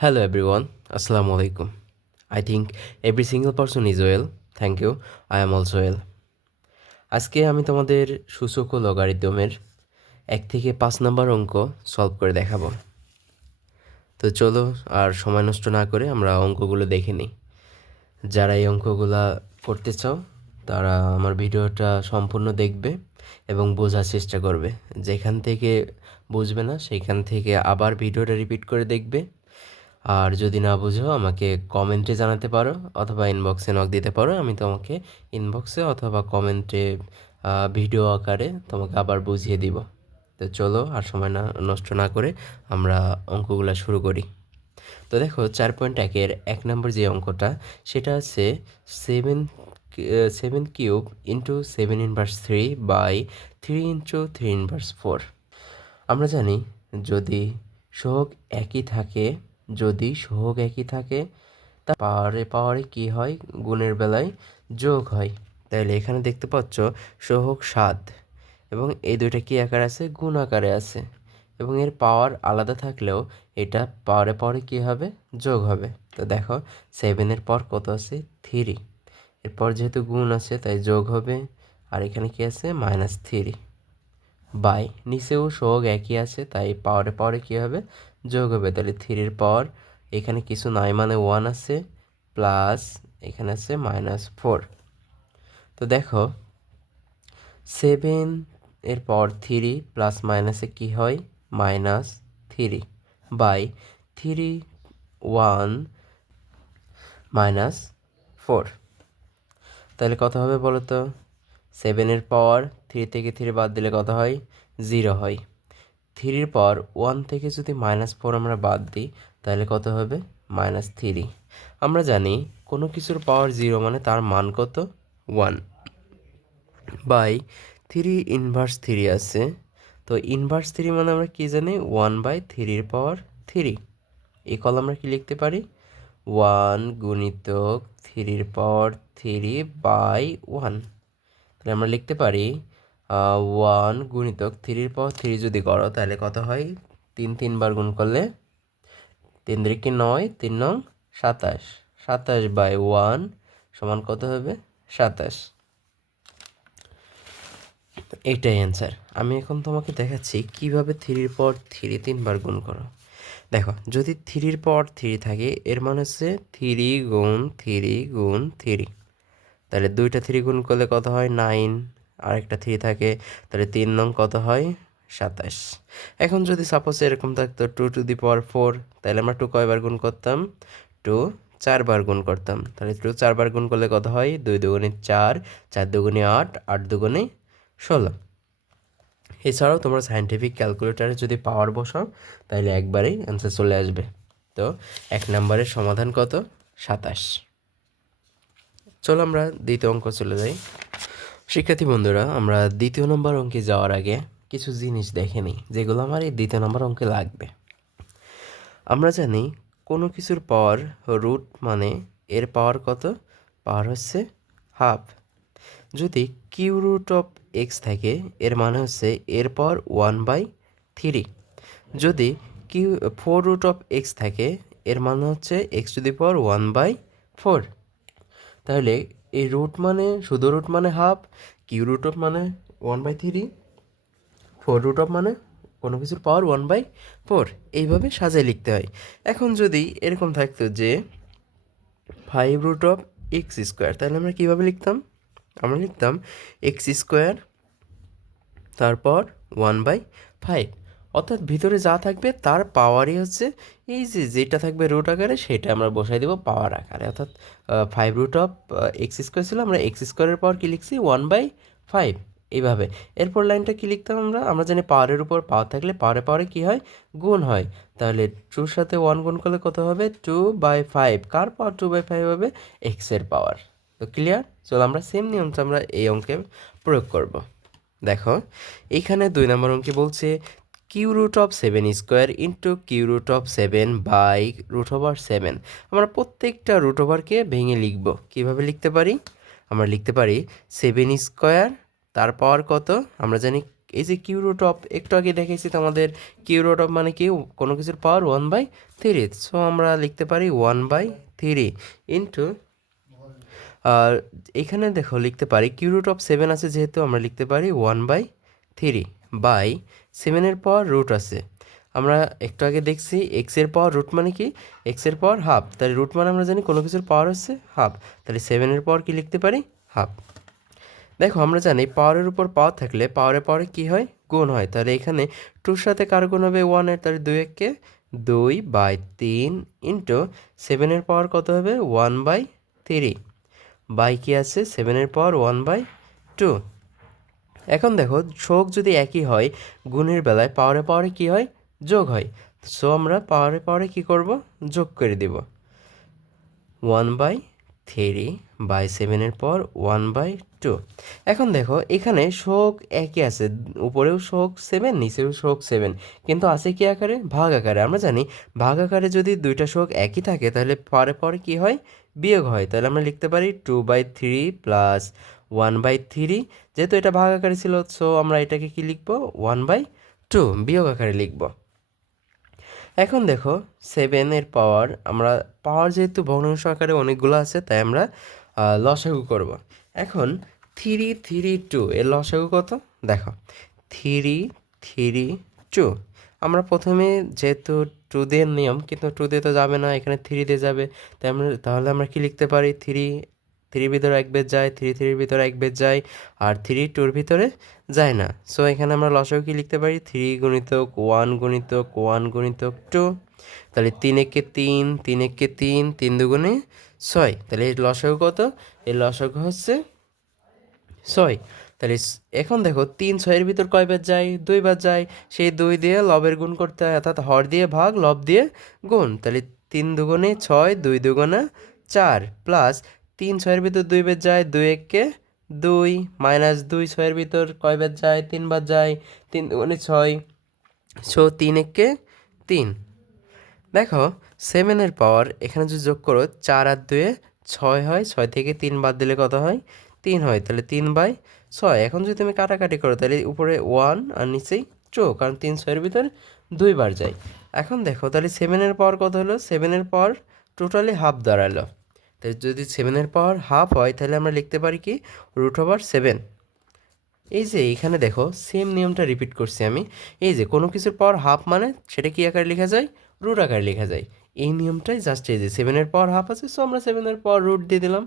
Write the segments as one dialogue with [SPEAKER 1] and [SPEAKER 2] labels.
[SPEAKER 1] Hello everyone, Assalamu alaikum. I think every single person is well. Thank you. I am also well. আজকে আমি তোমাদের সূচক ও লগারিদমের এক থেকে পাঁচ নাম্বার অঙ্ক সলভ করে দেখাবো তো চলো আর সময় নষ্ট না করে আমরা অঙ্কগুলো দেখে নিই যারা এই অঙ্কগুলো করতে চাও তারা আমার ভিডিওটা সম্পূর্ণ দেখবে এবং বোঝার চেষ্টা করবে যেখান থেকে বুঝবে না সেখান থেকে আবার ভিডিওটা রিপিট করে দেখবে আর যদি না বুঝো, আমাকে কমেন্টে জানাতে পারো অথবা ইনবক্সে নক দিতে পারো। আমি তোমাকে ইনবক্সে অথবা কমেন্টে ভিডিও আকারে তোমাকে আবার বুঝিয়ে দিব। তো চলো আর সময় না, নষ্ট না করে আমরা অঙ্কগুলো শুরু করি। তো দেখো, চার পয়েন্ট একের এক নম্বর যে অঙ্কটা, সেটা আছে seven seven cube into seven inverse three by three into three inverse four আমরা জানি যদি সহগ একই থাকে যদি সহগ একই থাকে, তা পাওয়ারে পাওয়ারে কী হয়? গুণের বেলায় যোগ হয়। তাহলে এখানে দেখতে পাচ্ছ সহগ সাত। এবং এই দুইটা কী আকারে আছে? গুণ আকারে আছে। এবং এর পাওয়ার আলাদা থাকলেও এটা পাওয়ারে পাওয়ারে কী হবে? যোগ হবে। তো দেখো সেভেনের পর কত আছে? থ্রি এরপর যেহেতু গুণ আছে, তাই যোগ হবে। আর এখানে কি আছে? Minus three by. নিচেও সহগ একই আছে, তাই পাওয়ারে পাওয়ারে কী হবে? যোগ হবে তাহলে থ্রির পাওয়ার। এখানে কিছু নাই মানে ওয়ান আছে, প্লাস এখানে আছে মাইনাস ফোর। তো দেখো, সেভেন এর পর থ্রি প্লাস মাইনাসে কী হয়? Minus three. By, three one minus four. তাহলে কত হবে বলো তো সেভেনের পাওয়ার থ্রি থেকে থ্রি বাদ দিলে কত হয়? জিরো হয়। থ্রির পাওয়ার ওয়ান থেকে যদি মাইনাস ফোর আমরা বাদ দিই, তাহলে কত হবে? মাইনাস থ্রি আমরা জানি কোনো কিছুর পাওয়ার জিরো মানে তার মান কত? One by three inverse three আছে। তো ইনভার্স থ্রি মানে আমরা কী জানি? ওয়ান বাই থ্রির পাওয়ার থ্রি এই কল আমরা কী লিখতে পারি? ওয়ান গুণিতক থ্রির পাওয়ার থ্রি বাই ওয়ান তাহলে আমরা লিখতে পারি ওয়ান গুণিতক থ্রির পাওয়ার থ্রি যদি করো, তাহলে কত হয়? তিন তিনবার গুণ করলে তিন দিকে নয়? তিন নং সাতাশ। সাতাশ বাই ওয়ান সমান কত হবে? সাতাশ। এইটাই অ্যান্সার আমি এখন তোমাকে দেখাচ্ছি কীভাবে থ্রির পর থ্রি তিনবার গুণ করো। দেখো, যদি থ্রির পর থ্রি থাকে, এর মানে হচ্ছে থ্রি গুণ থ্রি গুণ থ্রি তাহলে দুইটা থ্রি গুণ করলে কত হয়? নাইন আরেকটা থ্রি থাকে, তাহলে তিন নং কত হয়? সাতাশ। এখন যদি সাপোজ এরকম থাকতো two to the power four তাহলে আমরা টু কয়বার গুণ করতাম? টু চারবার গুণ করতাম। তাহলে টু চারবার গুণ করলে কত হয়? দুই দুগুণে চার চার দুগুণে আট আট দুগুণে ষোলো। এছাড়াও তোমরা সায়েন্টিফিক ক্যালকুলেটারে যদি পাওয়ার বসাও, তাহলে একবারেই অ্যান্সার চলে আসবে। তো এক নম্বরের সমাধান কত? সাতাশ। চলো আমরা দ্বিতীয় অঙ্ক চলে যাই। শিক্ষার্থী বন্ধুরা, আমরা দ্বিতীয় নম্বর অঙ্কে যাওয়ার আগে কিছু জিনিস দেখে নিই, যেগুলো আমার এই দ্বিতীয় নম্বর অঙ্কে লাগবে। আমরা জানি কোনো কিছুর পাওয়ার রুট মানে এর পাওয়ার কত? পাওয়ার হচ্ছে হাফ যদি কিউ রুট অফ এক্স থাকে, এর মানে হচ্ছে এর পাওয়ার ওয়ান বাই থ্রি যদি cube four root of X থাকে, এর মানে হচ্ছে X to the power one by four তাহলে এই রুট মানে শুধু রুট মানে হাফ কিউ রুট অফ মানে one by three four root of মানে কোনো কিছুর পাওয়ার ওয়ান বাই ফোর এইভাবে সাজায় লিখতে হয়। এখন যদি এরকম থাকতো যে five root of X square তাহলে আমরা কীভাবে লিখতাম? আমরা লিখতাম এক্স স্কোয়ার তারপর ওয়ান বাই ফাইভ অর্থাৎ ভিতরে যা থাকবে তার পাওয়ারই হচ্ছে এই যে যেটা থাকবে রুট আকারে, সেটা আমরা বসাই দেবো পাওয়ার আকারে। অর্থাৎ five root of X square ছিল, আমরা এক্স স্কোয়ারের পাওয়ার কী লিখছি? ওয়ান বাই ফাইভ এইভাবে। এরপর লাইনটা কী লিখতাম আমরা? আমরা জানি পাওয়ারের উপর পাওয়ার থাকলে পাওয়ারে পাওয়ারে কী হয়? গুণ হয়। তাহলে টুর সাথে ওয়ান গুণ করলে কত হবে? টু বাই ফাইভ কার পাওয়ার টু বাই ফাইভ হবে? এক্সের পাওয়ার তো ক্লিয়ার চলো আমরা সেম নিয়মটা আমরা এই অঙ্কে প্রয়োগ করব। দেখো এইখানে দুই নম্বর অঙ্কে বলছে cube root of seven square into cube root of seven by root over seven. আমরা প্রত্যেকটা রুট ওভারকে ভেঙে লিখব। কীভাবে লিখতে পারি? আমরা লিখতে পারি সেভেন স্কোয়ার, তার পাওয়ার কত? আমরা জানি এই যে কিউ রুট অফ, একটু আগে দেখেছি তোমাদের কিউ রুট অফ মানে কি? কোনো কিছুর power one by three. So আমরা লিখতে পারি ওয়ান বাই থ্রি ইন্টু, আর এখানে দেখো লিখতে পারি কিউ রুট অফ সেভেন আছে যেহেতু আমরা লিখতে পারি ওয়ান বাই থ্রি। বাই সেভেনের পর রুট আছে। আমরা একটু আগে দেখছি এক্সের পাওয়ার রুট মানে কি? এক্সের পাওয়ার হাফ তাহলে রুট মানে আমরা জানি কোনো কিছুর পাওয়ার হচ্ছে হাফ তাহলে সেভেনের পাওয়ার কি লিখতে পারি? হাফ দেখো, আমরা জানি পাওয়ারের উপর পাওয়ার থাকলে পাওয়ারে পাওয়ারে কী হয়? গুণ হয়। তাহলে এখানে টুর সাথে কার গুণ হবে? ওয়ানের তাহলে দুই এককে দুই বাই তিন ইন্টু সেভেনের পাওয়ার কত হবে? ওয়ান বাই থ্রি বাই কি আছে? সেভেনের পাওয়ার ওয়ান বাই টু এখন দেখো, শোক যদি একই হয়, গুণের বেলায় পাওয়ারে পাওয়ারে কী হয়? যোগ হয়। সো আমরা পাওয়ারে পাওয়ারে কী করব? যোগ করে দিব। ওয়ান বাই থ্রি বাই সেভেনের পর ওয়ান বাই টু এখন দেখো, এখানে শোক একই আছে। উপরেও শোক সেভেন নিচেও শোক সেভেন কিন্তু আছে কি আকারে? ভাগ আকারে। আমরা জানি, ভাগ আকারে যদি দুইটা শোক একই থাকে, তাহলে পরে পরে কি হয়? বিয়োগ হয়। তাহলে আমরা লিখতে পারি two by three plus one by three যেহেতু এটা ভাগ আকারে ছিল সো আমরা এটাকে কি লিখব? ওয়ান বাই টু বিয়োগ আকারে লিখব। এখন দেখো সেভেনের পাওয়ার আমরা পাওয়ার যেহেতু ভগ্নাংশ আকারে অনেকগুলো আছে, তাই আমরা লসাগু করব। এখন থ্রি থ্রি টু এর লসাগু কত? দেখো থ্রি থ্রি টু আমরা প্রথমে যেহেতু টু দিয়ে নিয়ম, কিন্তু টু দিয়ে তো যাবে না, এখানে থ্রি দিয়ে যাবে। তাই আমরা, তাহলে আমরা কি লিখতে পারি? থ্রি থ্রির ভিতরে এক বেদ যায়, থ্রি থ্রির ভিতরে এক বেদ যায়, আর থ্রি টুর ভিতরে যায় না। সো এখানে আমরা লসাগু কি লিখতে পারি? থ্রি গুণিতক, ওয়ান গুণিতক ওয়ান গুণিতক টু। তাহলে তিন একে তিন তিন একে তিন তিন দুগুণে ছয়। তাহলে এর লসাগু কত? এর লসাগু হচ্ছে ছয়। তাহলে এখন দেখো, তিন ছয়ের ভিতর কয় কয়বার যায়? দুই দুইবার যায়। সেই দুই দিয়ে লবের গুণ করতে হয়, অর্থাৎ হর দিয়ে ভাগ, লব দিয়ে গুণ। তাহলে তিন দুগুণে ছয়, দুই দুগুণে চার, প্লাস তিন ছয়ের ভিতর দুইবার যায়, দুই এককে দুই, মাইনাস দুই ছয়ের ভিতর কয়বার যায়? তিনবার যায়, তিন মানে ছয়। সো তিন এককে তিন। দেখো সেভেনের পাওয়ার এখানে যদি যোগ করো, চার আর দুয়ে ছয় হয়, ছয় থেকে তিন বাদ দিলে কত হয়? তিন হয়, তাহলে তিন বাই ছয়। এখন যদি তুমি কাটাকাটি করো, তাহলে উপরে ওয়ান আর নিচেই টু কারণ তিন ছয়ের ভিতরে দুইবার যায়। এখন দেখো, তাহলে সেভেনের পাওয়ার কত হলো? সেভেনের পাওয়ার টোটালি হাফ দাঁড়াল। তাই যদি সেভেনের পাওয়ার হাফ হয়, তাহলে আমরা লিখতে পারি কি? রুট ওভার সেভেন এই যে এখানে দেখো সেম নিয়মটা রিপিট করছি আমি। এই যে কোনো কিছুর পাওয়ার হাফ মানে সেটা কি আকারে লেখা যায়? রুট আকারে লেখা যায়। এই নিয়মটাই জাস্ট এই যে সেভেনের পাওয়ার হাফ আছে সো আমরা সেভেনের পাওয়ার রুট দিয়ে দিলাম।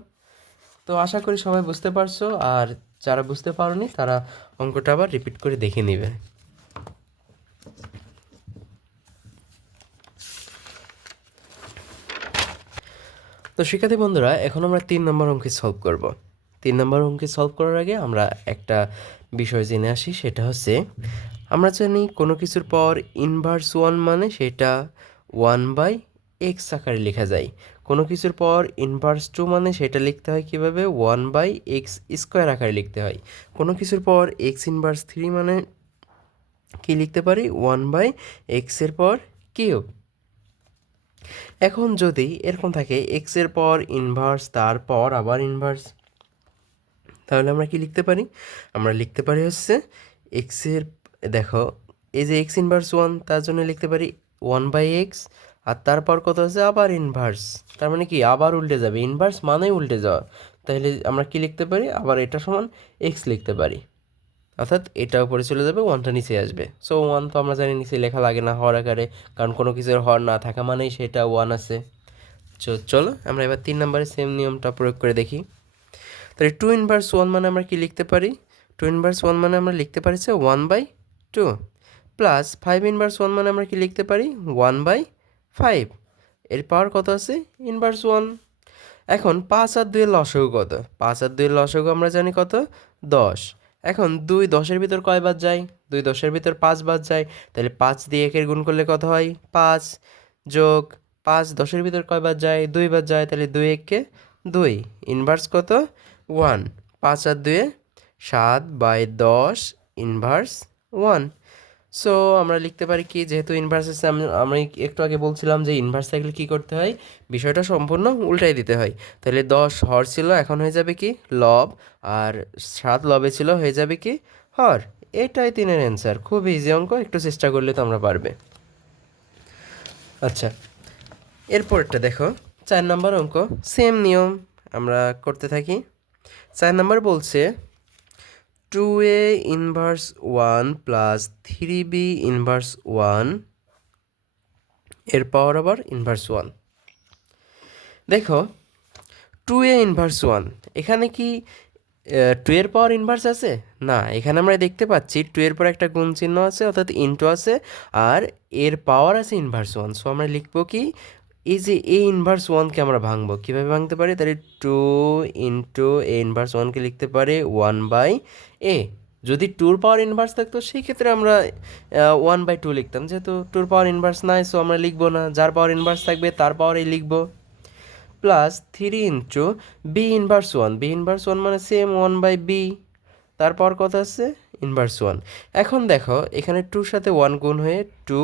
[SPEAKER 1] তো আশা করি সবাই বুঝতে পারছ, আর যারা বুঝতে পারোনি, তারা অঙ্কটা আবার রিপিট করে দেখে নেবে। তো শিক্ষার্থী বন্ধুরা, এখন আমরা তিন নম্বর অঙ্কে সলভ করব। তিন নম্বর অঙ্কে সলভ করার আগে আমরা একটা বিষয় জেনে আসি, সেটা হচ্ছে আমরা জানি কোনো কিছুর পর ইনভার্স ওয়ান মানে সেটা ওয়ান বাই এক্স আকারে লেখা যায়। কোনো কিছুর পর ইনভার্স টু মানে সেটা লিখতে হয় কীভাবে? ওয়ান বাই এক্স স্কোয়ার আকারে লিখতে হয়। কোনো কিছুর পর এক্স ইনভার্স থ্রি মানে কি লিখতে পারি? ওয়ান বাই এক্সের পর কিউব। এখন যদি এরকম থাকে এক্সের পর ইনভার্স তারপর আবার ইনভার্স তাহলে আমরা কি লিখতে পারি? আমরা লিখতে পারি হচ্ছে এক্সের, দেখো, এই যে এক্স ইনভার্স ওয়ান তার জন্য লিখতে পারি ওয়ান বাই এক্স আর তারপর কত আছে আবার ইনভার্স তার মানে কি? আবার উল্টে যাবে। ইনভার্স মানেই উল্টে যাওয়া। তাহলে আমরা কি লিখতে পারি? আবার এটা সমান এক্স লিখতে পারি। অর্থাৎ এটা উপরে চলে যাবে ওয়ানটা নিচে আসবে। সো ওয়ান তো আমরা জানি নিচে লেখা লাগে না হর আকারে, কারণ কোনো কিছুর হর না থাকা মানেই সেটা ওয়ান আছে। চলো, আমরা এবার তিন নম্বরে সেম নিয়মটা প্রয়োগ করে দেখি। তাহলে টু ইনভার্স ওয়ান মানে আমরা কি লিখতে পারি? টু ইনভার্স ওয়ান মানে আমরা লিখতে পারি যে one by two plus five inverse one মানে আমরা কি লিখতে পারি? ওয়ান বাই ফাইভ এর পাওয়ার কত আছে? ইনভার্স ওয়ান এখন পাঁচ আর দুইয়ের লসগু কত? পাঁচ আর দুইয়ের লসগু আমরা জানি কত? দশ। এখন দুই দশের ভিতর কয় কয়বার যায়? দুই দশের ভিতর পাঁচ পাঁচবার যায়। তাহলে পাঁচ দিয়ে একের গুণ করলে কত হয়? পাঁচ যোগ পাঁচ দশের ভিতর কয় কয়বার যায়? দুই বাদ যায়, তাহলে দুই এককে দুই। ইনভার্স কত? ওয়ান। পাঁচ আর দুয়ে সাত বাই দশ ইনভার্স ওয়ান। সো আমরা লিখতে পারি কি, যেহেতু ইনভার্স আছে, আমি- একটু আগে বলছিলাম যে ইনভার্স থাকলে কী করতে হয়? বিষয়টা সম্পূর্ণ উল্টাই দিতে হয়। তাহলে দশ হর ছিল, এখন হয়ে যাবে কি? লব। আর সাত লবে ছিল, হয়ে যাবে কি? হর। এটাই তিনের অ্যান্সার খুব ইজি অঙ্ক, একটু চেষ্টা করলে তো আমরা পারবে। আচ্ছা এরপরটা দেখো। চার নম্বর অঙ্ক সেম নিয়ম আমরা করতে থাকি। চার নম্বর বলছে two A inverse one plus three B inverse ওয়ানের পাওয়ার আবার ইনভার্স ওয়ান দেখো টু এ ইনভার্স ওয়ান এখানে কি টু এর পাওয়ার ইনভার্স আছে? না, এখানে আমরা দেখতে পাচ্ছি টু এর পর একটা গুণ চিহ্ন আছে, অর্থাৎ ইনটু আছে, আর এর পাওয়ার আছে ইনভার্স ওয়ান সো আমরা লিখব কি এই যে এ ইনভার্স ওয়ানকে আমরা ভাঙবো? কীভাবে ভাঙতে পারি? তাহলে টু ইন্টু এ ইনভার্স ওয়ানকে লিখতে পারে ওয়ান বাই এ যদি টুর পাওয়ার ইনভার্স থাকতো, সেই ক্ষেত্রে আমরা ওয়ান বাই টু লিখতাম। যেহেতু টুর পাওয়ার ইনভার্স নাই সো আমরা লিখব না। যার পাওয়ার ইনভার্স থাকবে, তার পাওয়ারেই লিখব। Plus three into B inverse one B inverse one মানে সেম ওয়ান বাই বি তারপর কত আছে ইনভার্স ওয়ান এখন দেখো, এখানে টুর সাথে ওয়ান গুণ হয়ে two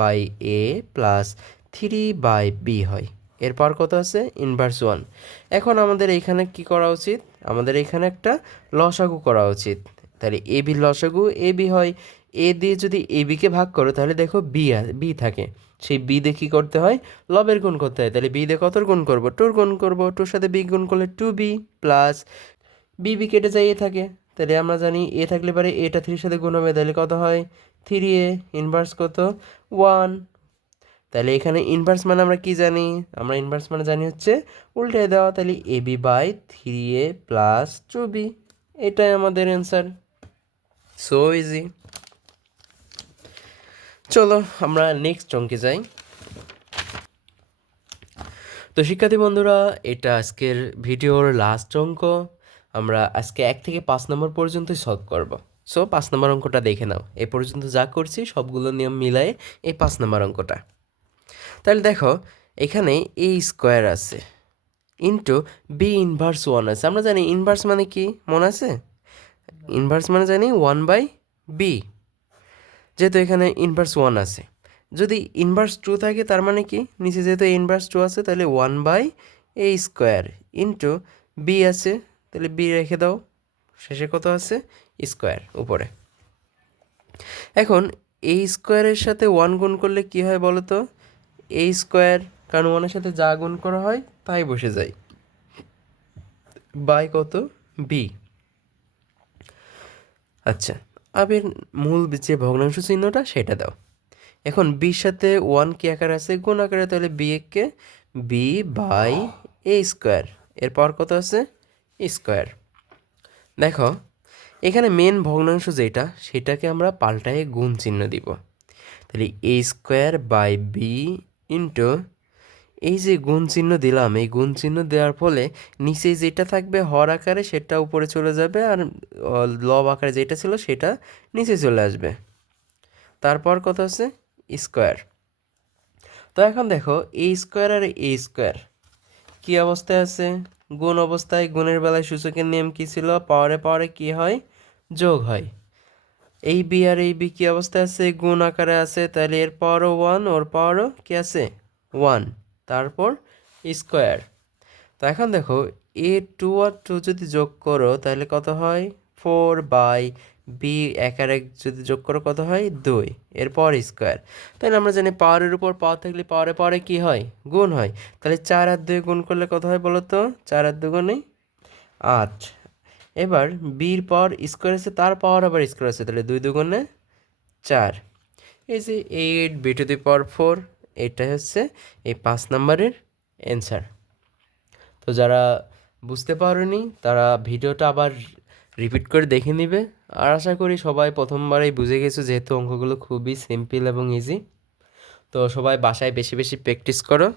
[SPEAKER 1] by A plus three by B হয়। এরপর কত আছে? Inverse one. এখন আমাদের এইখানে কি করা উচিত? আমাদের এখানে একটা লসাগু করা উচিত। তাহলে এ বি লসাগু এ বি হয়। এ দিয়ে যদি এ বিকে ভাগ করো, তাহলে দেখো বি বি থাকে। সেই বি দিয়ে কী করতে হয়? লবের গুণ করতে হয়। তাহলে বি দিয়ে কতর গুণ করব? টুর গুণ করব। টুর সাথে বি গুণ করলে two B plus B B কেটে যায় এ থাকে। তাহলে আমরা জানি এ থাকলে পারে এটা থ্রির সাথে গুণ হবে। তাহলে কত হয়? থ্রি এ ইনভার্স কত? ওয়ান। তাহলে এখানে ইনভার্স মানে আমরা কি জানি? আমরা ইনভার্স মানে জানি হচ্ছে উল্টে দেওয়া। তাহলে A B by three A plus two B এটাই আমাদের অ্যান্সার সো ইজি চলো আমরা নেক্সট অঙ্কে যাই। তো শিক্ষার্থী বন্ধুরা, এটা আজকের ভিডিওর লাস্ট অঙ্ক আমরা আজকে এক থেকে পাঁচ নম্বর পর্যন্তই সলভ করব। সো পাঁচ নম্বর অঙ্কটা দেখে নাও। এ পর্যন্ত যা করছি, সবগুলো নিয়ম মিলায়ে এই পাঁচ নম্বর অঙ্কটা। তাহলে দেখো, এখানে এ স্কোয়ার আছে ইন্টু বি ইনভার্স ওয়ান আছে। আমরা জানি ইনভার্স মানে কি? মনে আছে? ইনভার্স মানে জানি ওয়ান বাই বি যেহেতু এখানে ইনভার্স ওয়ান আছে। যদি ইনভার্স টু থাকে, তার মানে কি? নিচে যেহেতু ইনভার্স টু আছে, তাহলে one by A square into B আছে। তাহলে বি রেখে দাও। শেষে কত আছে? স্কোয়ার উপরে। এখন এই স্কোয়ারের সাথে ওয়ান গুণ করলে কি হয় বলো তো এ স্কোয়ার কারণ ওয়ানের সাথে যা গুণ করা হয়, তাই বসে যায়। বাই কত? বি আচ্ছা আবের মূল যে ভগ্নাংশ চিহ্নটা, সেটা দাও। এখন বির সাথে ওয়ান কি আকার আছে? গুণ আকারে, তাহলে বি কে? বি বাই এ স্কোয়ার এরপর কত আছে? স্কোয়ার দেখো, এখানে মেন ভগ্নাংশ যেটা, সেটাকে আমরা পাল্টায় গুণ চিহ্ন দিব। তাহলে A square by B into এই যে গুণ চিহ্ন দিলাম, এই গুণ চিহ্ন দেওয়ার ফলে নিচে যেটা থাকবে হর আকারে সেটা উপরে চলে যাবে আর লব আকারে যেটা ছিল সেটা নিচে চলে আসবে। তারপর কত আছে? স্কোয়ার তো এখন দেখো এ স্কোয়ার আর এ স্কোয়ার কী অবস্থায় আছে? গুণ অবস্থায়, গুণের বেলায় সূচকের নিয়ম কী ছিল? পাওয়ারে পাওয়ারে কী হয়? যোগ হয়। এই বি আর এই বি কী অবস্থায় আছে? গুণ আকারে আছে। তাহলে এর পাওয়ারও ওয়ান ওর পাওয়ারও কী আছে? ওয়ান তারপর স্কোয়ার তো এখন দেখো এ টু আর টু যদি যোগ করো, তাহলে কত হয়? ফোর বাই বি এক আর এক যদি যোগ করো, কত হয়? দুই। এরপর স্কোয়ার তাহলে আমরা জানি পাওয়ারের উপর পাওয়ার থাকলে পাওয়ারে পাওয়ারে কী হয়? গুণ হয়। তাহলে চার আর দুই গুণ করলে কত হয় বলো তো? চার আর দুগুণে আট। এবার বির পাওয়ার স্কোয়ার আছে, তার পাওয়ার আবার স্কোয়ার আছে, তাহলে দুই দুগুণে চার। এই যে eight B to the power four এটাই হচ্ছে এই পাঁচ নাম্বারের অ্যান্সার তো যারা বুঝতে পারেনি, তারা ভিডিওটা আবার রিপিট করে দেখে নিবে। আর আশা করি সবাই প্রথমবারেই বুঝে গেছো, যেহেতু অঙ্কগুলো খুবই সিম্পল এবং ইজি তো সবাই বাসায় বেশি বেশি প্র্যাকটিস করো।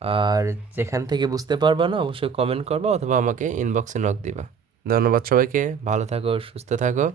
[SPEAKER 1] আর যেখান থেকে বুঝতে পারবা না, অবশ্যই কমেন্ট করবা অথবা আমাকে ইনবক্সে নক দিবা। ধন্যবাদ সবাইকে ভালো থাকো সুস্থ থাকো।